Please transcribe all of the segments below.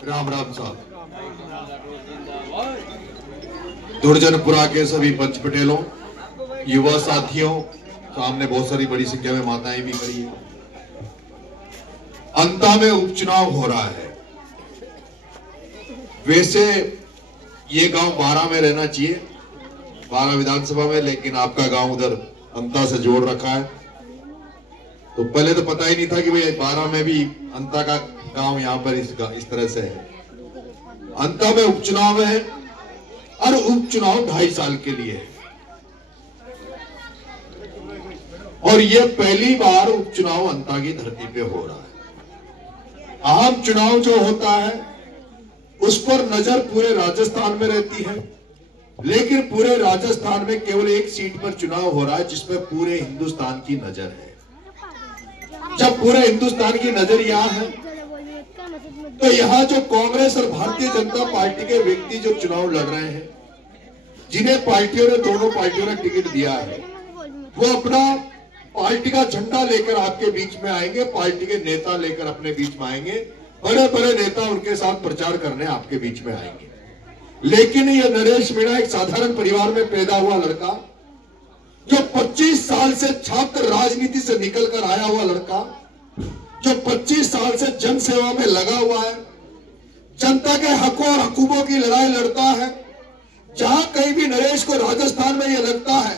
राम राम साहब। दुर्जनपुरा के सभी पंच पटेलों, युवा साथियों, सामने बहुत सारी बड़ी संख्या में माताएं भी खड़ी हैं। अंता में उपचुनाव हो रहा है। वैसे ये गांव 12 में रहना चाहिए, 12 विधानसभा में, लेकिन आपका गांव उधर अंता से जोड़ रखा है। तो पहले तो पता ही नहीं था कि भाई 12 में भी अंता का गांव यहाँ पर इस तरह से है। अंता में उपचुनाव है और उपचुनाव 2.5 साल के लिए है। और यह पहली बार उपचुनाव अंता की धरती पे हो रहा है। आम चुनाव जो होता है उस पर नजर पूरे राजस्थान में रहती है, लेकिन पूरे राजस्थान में केवल एक सीट पर चुनाव हो रहा है जिसमें पूरे हिंदुस्तान की नजर है। जब पूरे हिंदुस्तान की नजर यहाँ है तो यहाँ जो कांग्रेस और भारतीय जनता पार्टी के व्यक्ति जो चुनाव लड़ रहे हैं, जिन्हें पार्टियों ने, दोनों पार्टियों ने टिकट दिया है, वो अपना पार्टी का झंडा लेकर आपके बीच में आएंगे, पार्टी के नेता लेकर अपने बीच में आएंगे, बड़े बड़े नेता उनके साथ प्रचार करने आपके बीच में आएंगे। लेकिन ये नरेश मीणा एक साधारण परिवार में पैदा हुआ लड़का, जो 25 साल से छात्र राजनीति से निकलकर आया हुआ लड़का, जो 25 साल से जन सेवा में लगा हुआ है, जनता के हकों और हकूकों की लड़ाई लड़ता है। जहां कहीं भी नरेश को राजस्थान में यह लगता है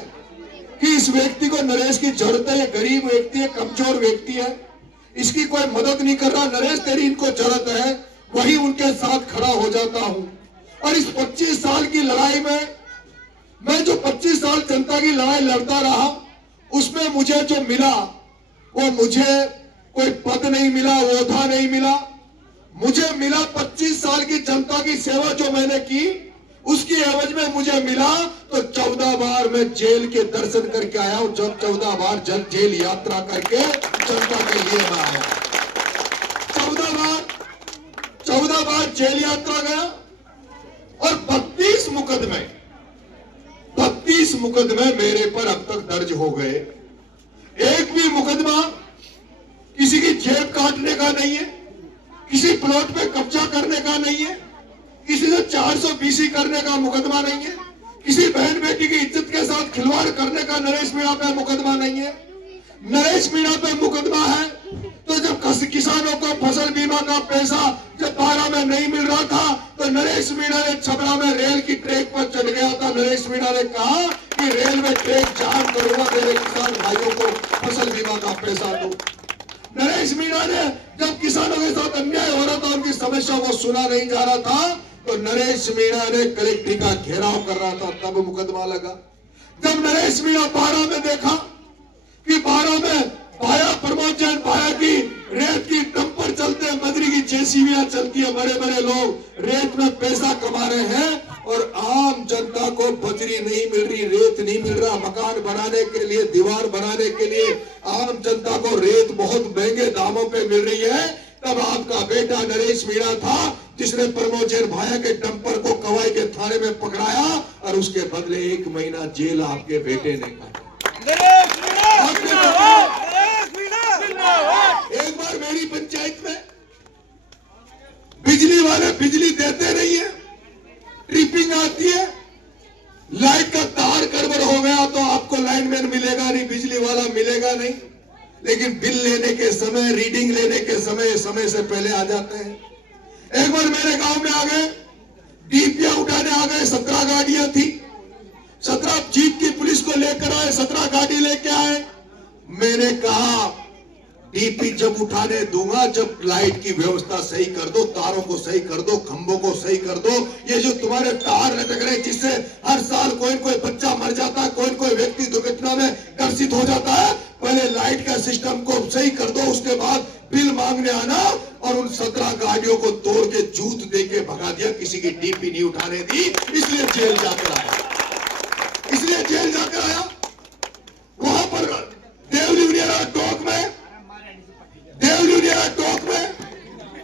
कि इस व्यक्ति को, नरेश की जरूरत है, ये गरीब व्यक्ति है, कमजोर व्यक्ति है, इसकी कोई मदद नहीं कर रहा, नरेश तेरी इनको जरूरत है, वही उनके साथ खड़ा हो जाता हूं। और इस 25 साल की लड़ाई में, मैं जो 25 साल जनता की लड़ाई लड़ता रहा, उसमें मुझे जो मिला वो, मुझे कोई पद नहीं मिला, ओहदा नहीं मिला, मुझे मिला 25 साल की जनता की सेवा जो मैंने की, उसकी एवज में मुझे मिला तो 14 बार मैं जेल के दर्शन करके आया हूं। जब 14 बार जेल यात्रा करके जनता के लिए मैं आया, 14 बार जेल यात्रा गया और 32 मुकदमे मेरे पर अब तक दर्ज हो गए। एक भी मुकदमा किसी की जेब काटने का नहीं है, किसी प्लॉट पे कब्जा करने का नहीं है, किसी से 420 करने का मुकदमा नहीं है, किसी बहन बेटी की इज्जत के साथ खिलवाड़ करने का नरेश मीणा पे मुकदमा नहीं है। नरेश मीणा पे मुकदमा है तो जब किसानों को फसल बीमा का पैसा जब 12 में नहीं मिल रहा था, तो नरेश मीणा ने छपरा में रेल की ट्रैक पर चढ़ गया था। नरेश मीणा ने कहा कि रेल में ट्रैक जाम करूंगा, मेरे किसान भाइयों को फसल बीमा का पैसा दो। नरेश मीणा ने जब किसानों के साथ अन्याय हो रहा था, उनकी समस्या को सुना नहीं जा रहा था, तो नरेश मीणा ने कलेक्ट्री का घेराव कर रहा था, तब मुकदमा लगा। जब नरेश मीणा 12 में देखा कि 12 में भाया प्रमोद जैन भाया की रेत की डंपर चलते हैं, मदरी की जेसीबियां चलती है, बड़े बड़े लोग रेत में पैसा कमा रहे हैं और आम जनता को बजरी नहीं मिल रही, रेत नहीं मिल रहा, मकान बनाने के लिए, दीवार बनाने के लिए आम जनता को रेत बहुत महंगे दामों पे मिल रही है। तब आपका बेटा नरेश मीणा था जिसने प्रमोद जैन भाया के डंपर को कवाई के थाने में पकड़ाया और उसके बदले 1 महीना जेल आपके बेटे ने काटा। एक बार मेरी पंचायत में बिजली वाले बिजली देते नहीं है, ट्रिपिंग आती है, लाइट का तार गड़बड़ हो गया तो आपको लाइनमैन मिलेगा नहीं, बिजली वाला मिलेगा नहीं, लेकिन बिल लेने के समय, रीडिंग लेने के समय से पहले आ जाते हैं। एक बार मेरे गांव में आ गए, डीपीआई उठाने आ गए, 17 गाड़ियां थी, 17 जीप की पुलिस को लेकर आए, 17 गाड़ी लेके आए। मैंने कहा डीपी जब उठाने दूंगा, जब लाइट की व्यवस्था सही कर दो, तारों को सही कर दो, खंभों को सही कर दो, ये जो तुम्हारे तार लटक रहे जिससे हर साल कोई बच्चा मर जाता है, कोई व्यक्ति दुर्घटना में ग्रसित हो जाता है, पहले लाइट का सिस्टम को सही कर दो, उसके बाद बिल मांगने आना। और उन 17 गाड़ियों को तोड़ के जूत दे के भगा दिया, किसी की डीपी नहीं उठाने दी, इसलिए जेल जाकर आया, वहां पर देवलिया टोक में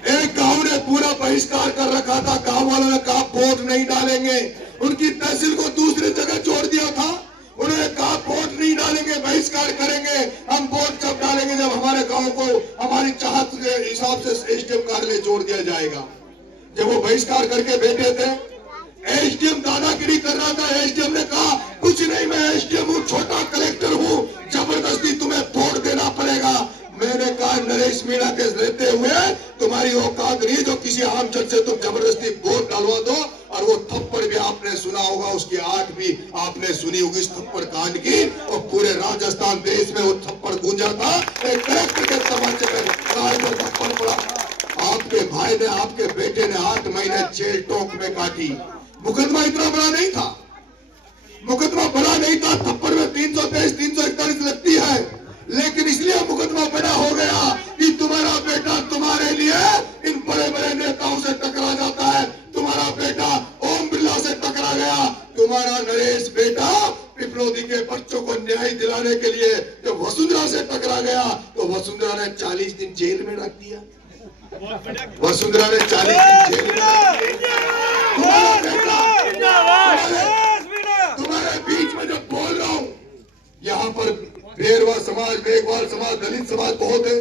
एक गांव ने पूरा बहिष्कार कर रखा था। गांव वालों ने कहा वोट नहीं डालेंगे, उनकी तहसील को दूसरी जगह छोड़ दिया था। उन्होंने कहा वोट नहीं डालेंगे, बहिष्कार करेंगे, हम वोट जब डालेंगे जब हमारे गांव को हमारी चाहत के हिसाब से एसडीएम कार्यालय जोड़ दिया जाएगा। जब वो बहिष्कार करके बैठे थे, एसडीएम दादागिरी कर रहा था। एसडीएम ने कहा कुछ नहीं, मैं एसडीएम हूँ, छोटा कलेक्टर हूँ, जबरदस्ती तुम्हें वोट देना पड़ेगा। मैंने कहा नरेश मीणा के रहते हुए तुम्हारी औकात नहीं जो किसी आम जन से तुम जबरदस्ती वोट डालवा दो। और वो थप्पड़ भी आपने सुना होगा, उसकी आठ भी आपने सुनी होगी इस थप्पड़ कांड की, और पूरे राजस्थान देश में वो थप्पड़ गूंजा था। एक कलेक्टर के तमाचे में थप्पड़ पड़ा। आपके भाई ने, आपके बेटे ने 8 महीने जेल टोक में काटी। मुकदमा इतना बड़ा नहीं था, मुकदमा बड़ा नहीं था। थप्पड़ में 323, 341 लगती है, लेकिन इसलिए मुकदमा बड़ा हो गया कि तुम्हारा बेटा तुम्हारे लिए इन बड़े बड़े नेताओं से टकरा जाता है। तुम्हारा बेटा ओम बिरला से टकरा गया, तुम्हारा नरेश बेटा पिपलोदी के बच्चों को न्याय दिलाने के लिए जब वसुंधरा से टकरा गया तो वसुंधरा ने 40 दिन जेल में रख दिया। वसुंधरा ने 40 दिन जेल में रख दिया। तुम्हारा बेटा तुम्हारे बीच में जब बोल रहा हूं, यहाँ पर बेरवा समाज, मेघवाल समाज, दलित समाज बहुत है,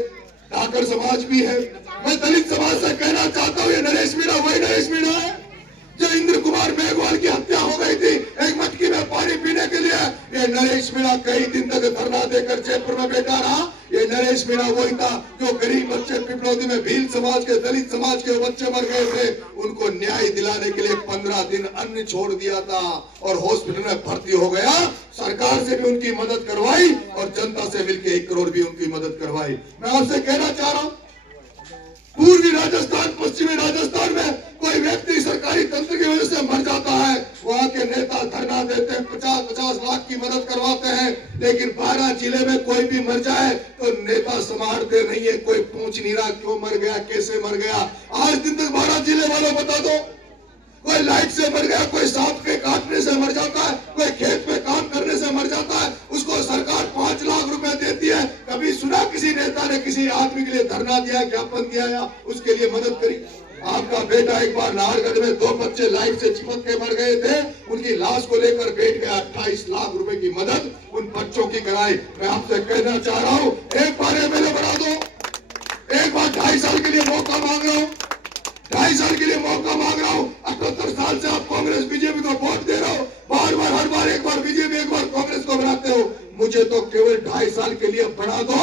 ठाकर समाज भी है। मैं दलित समाज से कहना चाहता हूँ, ये नरेश मीणा वही नरेश मीणा है जो इंद्र कुमार मेघवाल की हत्या हो गई थी एक मटकी में पानी पीने के लिए। ये नरेश मीणा कई दिन तक धरना देकर जयपुर में बैठा रहा। ये नरेश मीणा वही था जो गरीब बच्चे पिपलोदी में भील समाज के, दलित समाज के बच्चे मर गए थे, उनको न्याय दिलाने के लिए 15 दिन अन्न छोड़ दिया था और हॉस्पिटल में भर्ती हो गया। सरकार से भी उनकी मदद करवाई और जनता से मिलकर 1 करोड़ भी उनकी मदद करवाई। मैं आपसे कहना चाह रहा हूँ, पूर्वी राजस्थान, पश्चिमी राजस्थान में कोई व्यक्ति सरकारी तंत्र की वजह से मर जाता है, वहाँ के नेता धरना देते हैं, 50-50 लाख की मदद करवाते हैं। लेकिन 12 जिले में कोई भी मर जाए तो नेता संभालते नहीं है, कोई पूछ नहीं रहा क्यों मर गया, कैसे मर गया। आज दिन तक 12 जिले वालों बता दो, कोई लाइट से मर गया, कोई सांप के काटने से मर जाता है, कोई खेत में काम करने से मर जाता है, उसको सरकार 5 लाख रुपए देती है। कभी सुना किसी नेता ने किसी आदमी के लिए धरना दिया, ज्ञापन दिया या उसके लिए मदद करी? आपका बेटा एक बार नाहरगढ़ में 2 बच्चे लाइट से चिपक के मर गए थे, उनकी लाश को लेकर बैठ गया, 28 लाख रुपए की मदद उन बच्चों की कराई। मैं आपसे कहना चाह रहा हूँ, एक बार एमएलए बना दो, एक बार 2.5 साल के लिए मौका मांग रहा हूँ, 2.5 साल के लिए मौका मांग रहा हूँ। 78 साल से आप कांग्रेस बीजेपी को वोट दे रहे हो, बार बार हर बार एक बार बीजेपी एक बार कांग्रेस को बनाते हो। मुझे तो केवल 2.5 साल के लिए बना दो,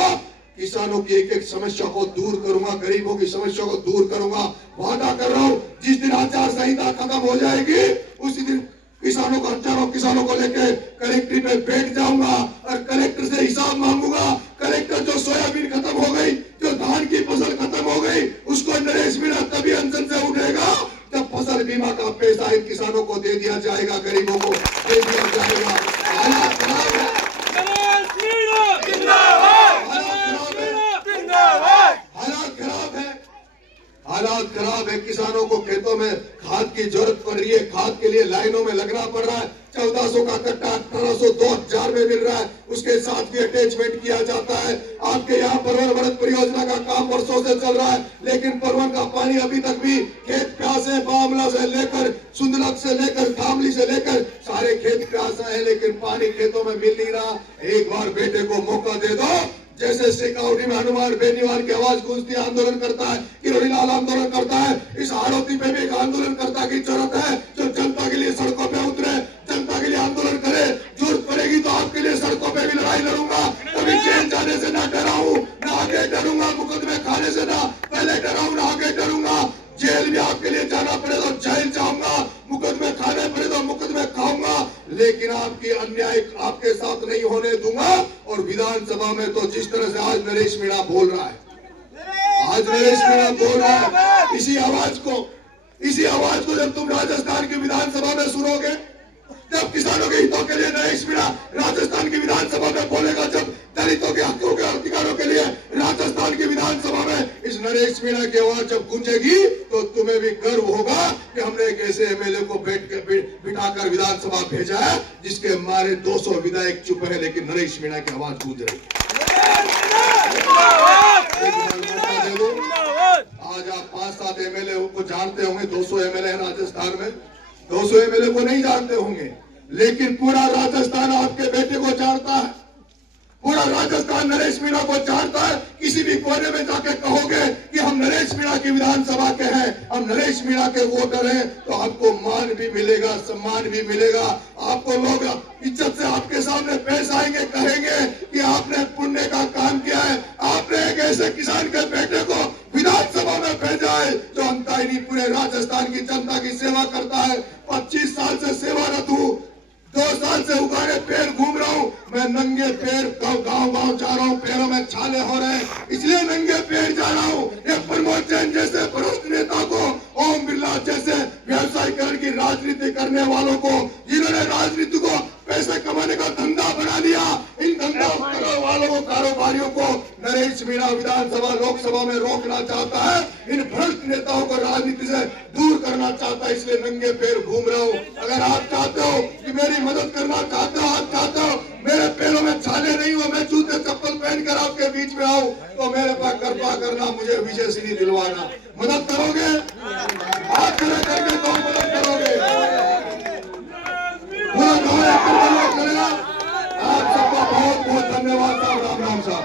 किसानों की एक एक समस्या को दूर करूंगा, गरीबों की समस्या को दूर करूंगा। वादा कर रहा हूँ, जिस दिन आचार संहिता खत्म हो जाएगी उसी दिन किसानों को, हजारों किसानों को लेकर कलेक्ट्रेट में बैठ जाऊंगा और कलेक्टर से हिसाब मांगूंगा। कलेक्टर जो सोयाबीन खत्म हो गई, जो धान की फसल खत्म हो गई, उसको नरेश मीणा तभी अनशन से उठेगा जब फसल बीमा का पैसा इन किसानों को दे दिया जाएगा, गरीबों को दे दिया जाएगा। हालात खराब है, हालात खराब है। किसानों को खेतों में खाद की जरूरत पड़ रही है, खाद के लिए लाइनों में लगना पड़ रहा है। 1400 का कट्टा 1800, 2000 में मिल रहा है, उसके साथ भी अटैचमेंट किया जाता है। आपके यहाँ परवन बढ़त परियोजना का काम वर्षों से चल रहा है, लेकिन परवन का पानी अभी तक भी खेत प्यासे, बामला से लेकर सुंदलक से लेकर धामली से लेकर सारे खेत प्यासा है, लेकिन पानी खेतों में मिल नहीं रहा। एक बार बेटे को मौका दे दो, जैसे शेखावटी में हनुमान बेनीवाल की आवाज गूंजती आंदोलन करता है, किरोड़ी लाल आंदोलन करता है, इस हाड़ौती पे भी एक आंदोलन करता की जरूरत है जो जनता के लिए सड़कों पे उतरे, जनता के लिए आंदोलन करे। जरूरत पड़ेगी तो आपके लिए सड़कों पे भी लड़ाई लड़ूंगा। कभी जेल जाने से ना डराऊं, ना आगे डरूंगा, मुकदमे खाने से ना पहले डराऊं, ना आगे डरूंगा। जेल भी आपके लिए जाना पड़े तो जेल जाऊंगा, मुकदमे खाने पड़े तो मुकदमे खाऊंगा, लेकिन आपकी अन्याय आपके साथ नहीं होने दूंगा। और विधानसभा में तो जिस तरह से आज नरेश मीणा बोल रहा है, आज नरेश मीणा बोल रहा है, इसी आवाज को जब तुम राजस्थान की विधानसभा में सुनोगे, जब किसानों के हितों के लिए नरेश मीणा राजस्थान की विधानसभा में बोलेगा, जब दलितों के हकों के अधिकारों के लिए राजस्थान की विधानसभा में इस नरेश मीणा की आवाज जब गूंजेगी तो तुम्हें भी गर्व होगा कि हमने एक ऐसे एमएलए को बिठाकर विधानसभा भेजा है जिसके मारे 200 विधायक चुप है, लेकिन नरेश मीणा की आवाज गूंज रही। आज आप 5-7 एमएलए को जानते होंगे, 200 एमएलए है राजस्थान में, 200 एमएलए को नहीं जानते होंगे, लेकिन पूरा राजस्थान आपके बेटे को जानता है, पूरा राजस्थान नरेश मीणा को जानता है। किसी भी कोने में जाके कहोगे कि हम नरेश मीणा की विधानसभा के हैं, हम नरेश मीणा के वोटर हैं, तो आपको मान भी मिलेगा, सम्मान भी मिलेगा। आपको लोग इज्जत से आपके सामने पेश आएंगे, कहेंगे कि आपने पुण्य का काम किया है, आपने एक ऐसे किसान के बेटे को विधानसभा में भेजा है जो अंताई पूरे राजस्थान की जनता की सेवा करता है। 25 साल से सेवारत हूँ, 2 साल से उगाने पेड़ घूम रहा हूँ मैं, नंगे पैर गांव जा रहा हूँ, पैरों में छाले हो रहे हैं, इसलिए नंगे पैर जा रहा हूँ। ये प्रमोद जैन जैसे भ्रष्ट नेता को, ओम बिरला जैसे व्यवसायीकरण की राजनीति करने वालों को, जिन्होंने राजनीति को पैसे कमाने का धंधा बना लिया, इन धंधा करने वालों को, कारोबारियों को नरेश मीणा विधानसभा लोकसभा में रोकना चाहता है, इन भ्रष्ट नेताओं को राजनीति से दूर करना चाहता है, इसलिए नंगे पैर घूम रहा हूँ। अगर आप चाहते हो कि मेरी मदद करना चाहते हो, आप चाहते हो मेरे पैरों में छाले नहीं हो, मैं जूते चप्पल पहनकर आपके बीच में आऊं, तो मेरे पास कृपा करना, मुझे विजय सिंह दिलवाना। मदद करोगे? हाथ खड़े करके कौन मदद करोगे? पूरा गाँव एक करेगा। आप सबका बहुत बहुत धन्यवाद साहब। राम राम साहब।